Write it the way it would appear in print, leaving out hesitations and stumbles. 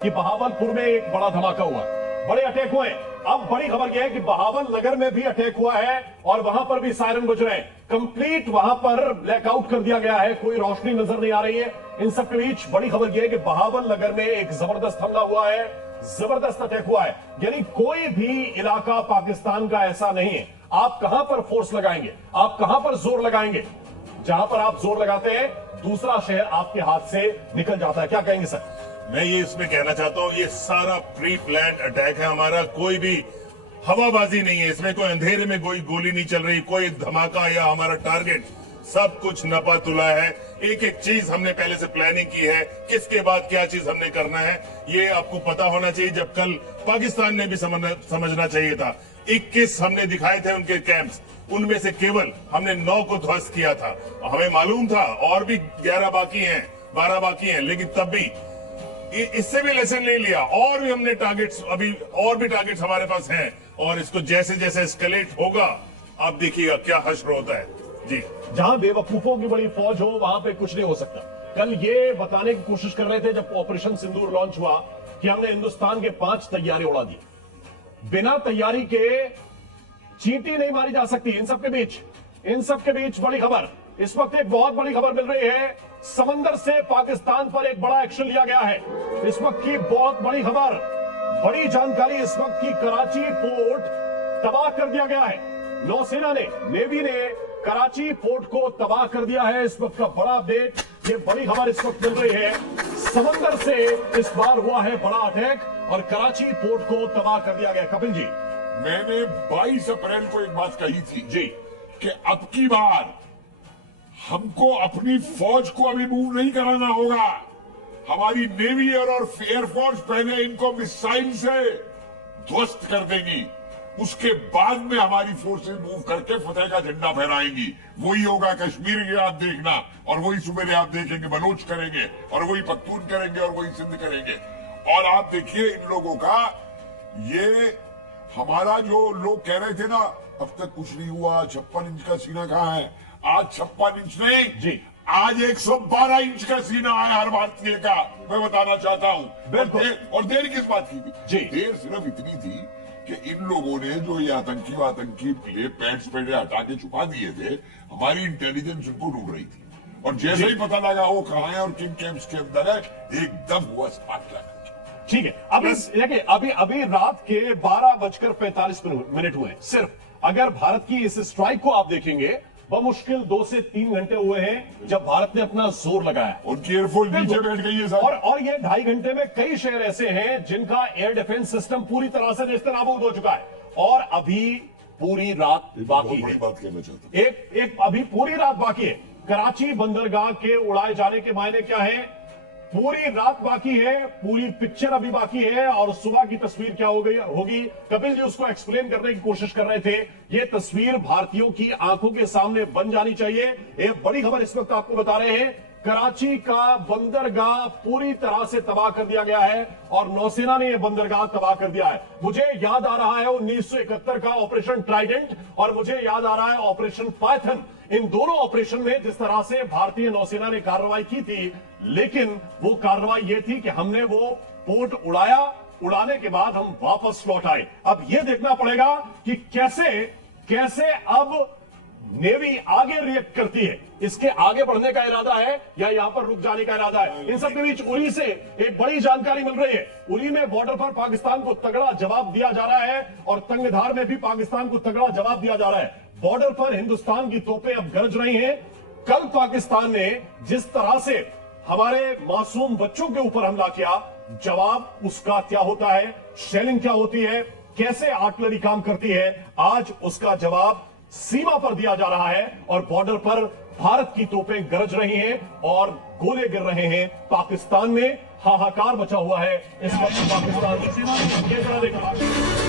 कि बहावलपुर में एक बड़ा धमाका हुआ, बड़े अटैक हुए। अब बड़ी खबर यह है कि बहावल नगर में भी अटैक हुआ है और वहां पर भी सायरन बज रहे हैं। कंप्लीट वहां पर ब्लैकआउट कर दिया गया है, कोई रोशनी नजर नहीं आ रही है। इन सब के बीच बड़ी खबर यह है कि बहावल नगर में एक जबरदस्त हमला हुआ है, जबरदस्त अटैक हुआ है। यानी कोई भी इलाका पाकिस्तान का ऐसा नहीं है। आप कहां पर फोर्स लगाएंगे, आप कहां पर जोर लगाएंगे, जहां पर आप जोर लगाते हैं दूसरा शहर आपके हाथ से निकल जाता है। क्या कहेंगे सर? मैं ये इसमें कहना चाहता हूँ, ये सारा प्री प्लान्ड अटैक है हमारा। कोई भी हवाबाजी नहीं है इसमें, कोई अंधेरे में कोई गोली नहीं चल रही, कोई धमाका या हमारा टारगेट, सब कुछ नपा तुला है। एक एक चीज हमने पहले से प्लानिंग की है, किसके बाद क्या चीज हमने करना है ये आपको पता होना चाहिए। जब कल पाकिस्तान ने भी समझना चाहिए था। 21 हमने दिखाए थे उनके कैंप्स, उनमें से केवल हमने 9 को ध्वस्त किया था। हमें मालूम था और भी 11 बाकी हैं, 12 बाकी हैं, लेकिन तब भी इससे भी लेसन ले लिया। और भी हमने टारगेट्स, अभी और भी टारगेट्स हमारे पास हैं और इसको जैसे जैसे एस्केलेट होगा आप देखिएगा क्या हश्र होता है। जी, जहां बेवकूफों की बड़ी फौज हो वहां पे कुछ नहीं हो सकता। कल ये बताने की कोशिश कर रहे थे जब ऑपरेशन सिंदूर लॉन्च हुआ कि हमने हिंदुस्तान के 5 तैयारे उड़ा दिए। बिना तैयारी के चींटी नहीं मारी जा सकती। इन सब के बीच बड़ी खबर, इस वक्त एक बहुत बड़ी खबर मिल रही है। समंदर से पाकिस्तान पर एक बड़ा एक्शन लिया गया है। इस वक्त की बहुत बड़ी खबर, बड़ी जानकारी, इस वक्त की कराची पोर्ट तबाह कर दिया गया है। नौसेना ने, नेवी ने कराची पोर्ट को तबाह कर दिया है। इस वक्त का बड़ा अपडेट, ये बड़ी खबर इस वक्त मिल रही है। समंदर से इस बार हुआ है बड़ा अटैक और कराची पोर्ट को तबाह कर दिया गया। कपिल जी, मैंने 22 अप्रैल को एक बात कही थी जी कि अब की बार हमको अपनी फौज को अभी मूव नहीं कराना होगा। हमारी नेवी और एयरफोर्स पहले इनको मिसाइल से ध्वस्त कर देंगी, उसके बाद में हमारी फोर्सेस मूव करके फतेह का झंडा फहराएंगी। वही होगा कश्मीर के आप देखना, और वही सूबे आप देखेंगे बलोच करेंगे, और वही पख्तून करेंगे, और वही सिंध करेंगे। और आप देखिए इन लोगों का, ये हमारा जो लोग कह रहे थे ना अब तक कुछ नहीं हुआ, 56 इंच का सीना कहाँ है, आज 56 इंच नहीं जी, आज 112 इंच का सीना है हर भारतीय का। मैं बताना चाहता हूं। और देर किस बात की थी जी, देर सिर्फ इतनी थी कि इन लोगों ने जो ये आतंकी पैंट्स पे हटा के छुपा दिए थे, हमारी इंटेलिजेंस उनको ढूंढ रही थी, और जैसे ही पता लगा वो कहाँ है और किन कैंप्स के अंदर है, एकदम हुआ स्पॉट। ठीक है। अभी रात के 12:45 हुए हैं सिर्फ। अगर भारत की इस स्ट्राइक को आप देखेंगे, बमुश्किल 2 से 3 घंटे हुए हैं जब भारत ने अपना जोर लगाया। उनकी एयरफोर्स नीचे बैठ गई है सर। और ये 2.5 घंटे में कई शहर ऐसे हैं जिनका एयर डिफेंस सिस्टम पूरी तरह से नेस्तनाबूद हो चुका है, और अभी पूरी रात बाकी है। बात कहना चाहता हूं, एक अभी पूरी रात बाकी है। कराची बंदरगाह के उड़ाए जाने के मायने क्या है? पूरी रात बाकी है, पूरी पिक्चर अभी बाकी है, और सुबह की तस्वीर क्या होगी कपिल जी उसको एक्सप्लेन करने की कोशिश कर रहे थे। ये तस्वीर भारतीयों की आंखों के सामने बन जानी चाहिए। एक बड़ी खबर इस वक्त आपको बता रहे हैं, कराची का बंदरगाह पूरी तरह से तबाह कर दिया गया है और नौसेना ने यह बंदरगाह तबाह कर दिया है। मुझे याद आ रहा है 1971 का ऑपरेशन ट्राइडेंट, और मुझे याद आ रहा है ऑपरेशन पाइथन। इन दोनों ऑपरेशन में जिस तरह से भारतीय नौसेना ने कार्रवाई की थी, लेकिन वो कार्रवाई ये थी कि हमने वो पोर्ट उड़ाया, उड़ाने के बाद हम वापस लौट आए। अब ये देखना पड़ेगा कि कैसे अब नेवी आगे रिएक्ट करती है। इसके आगे बढ़ने का इरादा है या यहां पर रुक जाने का इरादा है? इन सब के बीच उरी से एक बड़ी जानकारी मिल रही है। उरी में बॉर्डर पर पाकिस्तान को तगड़ा जवाब दिया जा रहा है और तंगधार में भी पाकिस्तान को तगड़ा जवाब दिया जा रहा है। बॉर्डर पर हिंदुस्तान की तोपें अब गरज रही हैं। कल पाकिस्तान ने जिस तरह से हमारे मासूम बच्चों के ऊपर हमला किया, जवाब उसका क्या होता है, शेलिंग क्या होती है, कैसे आर्टिलरी काम करती है, आज उसका जवाब सीमा पर दिया जा रहा है। और बॉर्डर पर भारत की तोपें गरज रही हैं और गोले गिर रहे हैं। पाकिस्तान में हाहाकार मचा हुआ है इस वक्त। पाकिस्तान ये जरा देखा